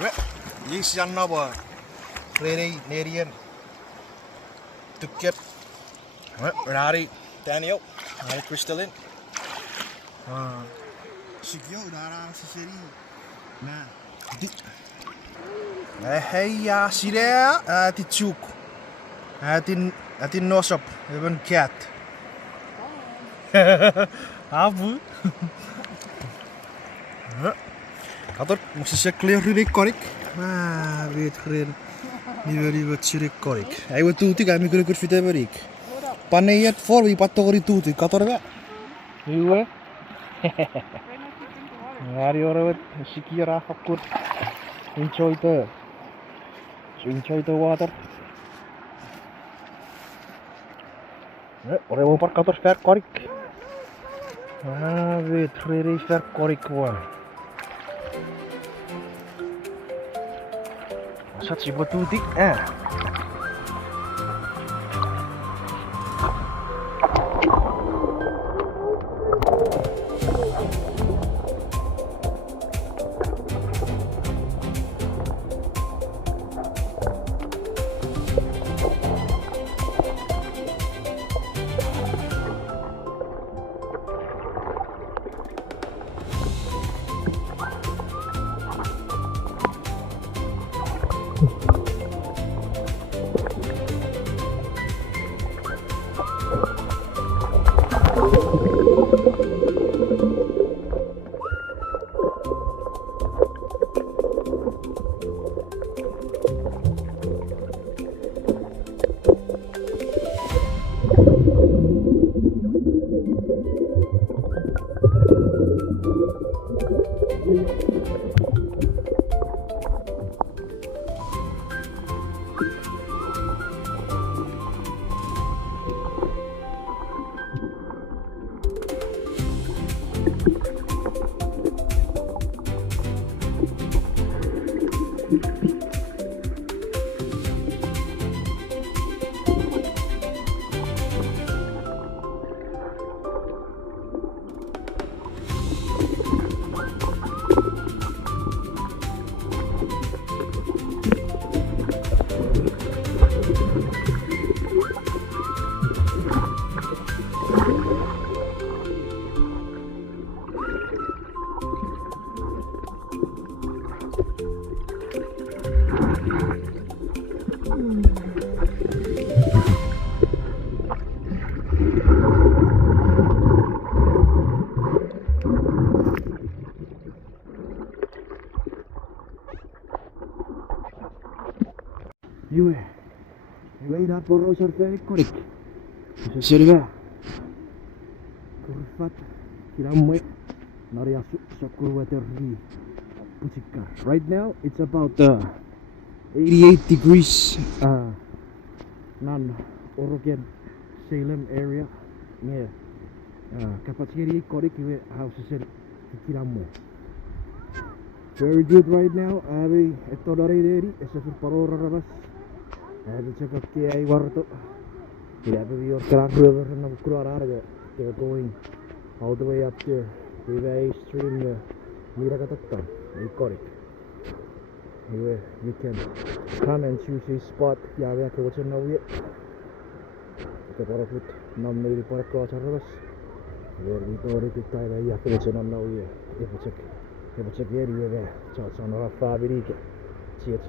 Lyons nabo. Nerian. Tuken. Rari. Daniel. Rari Crystalline. Sigyo darang si seri. Nah. Hey ya sire tichuk. Atin nosop. Even cat. Abu. Kator musisya clear rin korik. Wait keren. Liver chiri korik. Ay tuti kami kuri fita berik. Panayat for we patori tuti kator ga. Iwe. Ngari ora sikira hakut. Enjoy the water. Ora mau par kator fair korik. Wait really fair korik one. Masa cibo tuti Iwe idat poro survey korik. Seriga. Kurfat kiramwe nariasu sakurwaterri puchika. Right now it's about 88 degrees nan Oregon Salem area. Yeah. Kapatiri korik iwe house kiramwe. Very good right now. Abi eto dari esa parora rabas. Abi check up ke ai warto. Yeah, we are river and they're going all the way up there. We stream Miragatatta. We got it. Anyway, you can come and choose a spot. Yeah, we have to watch it now yet. The paraput nam nail parako charvas. Where we go to tie the yakin on now yet. If you check here, you have a chance on our fabric. Cheers.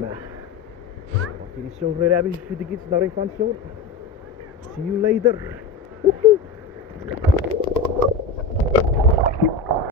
Nah. Okay, so ready for the kids. Now, Fansoun. See you later. Woohoo!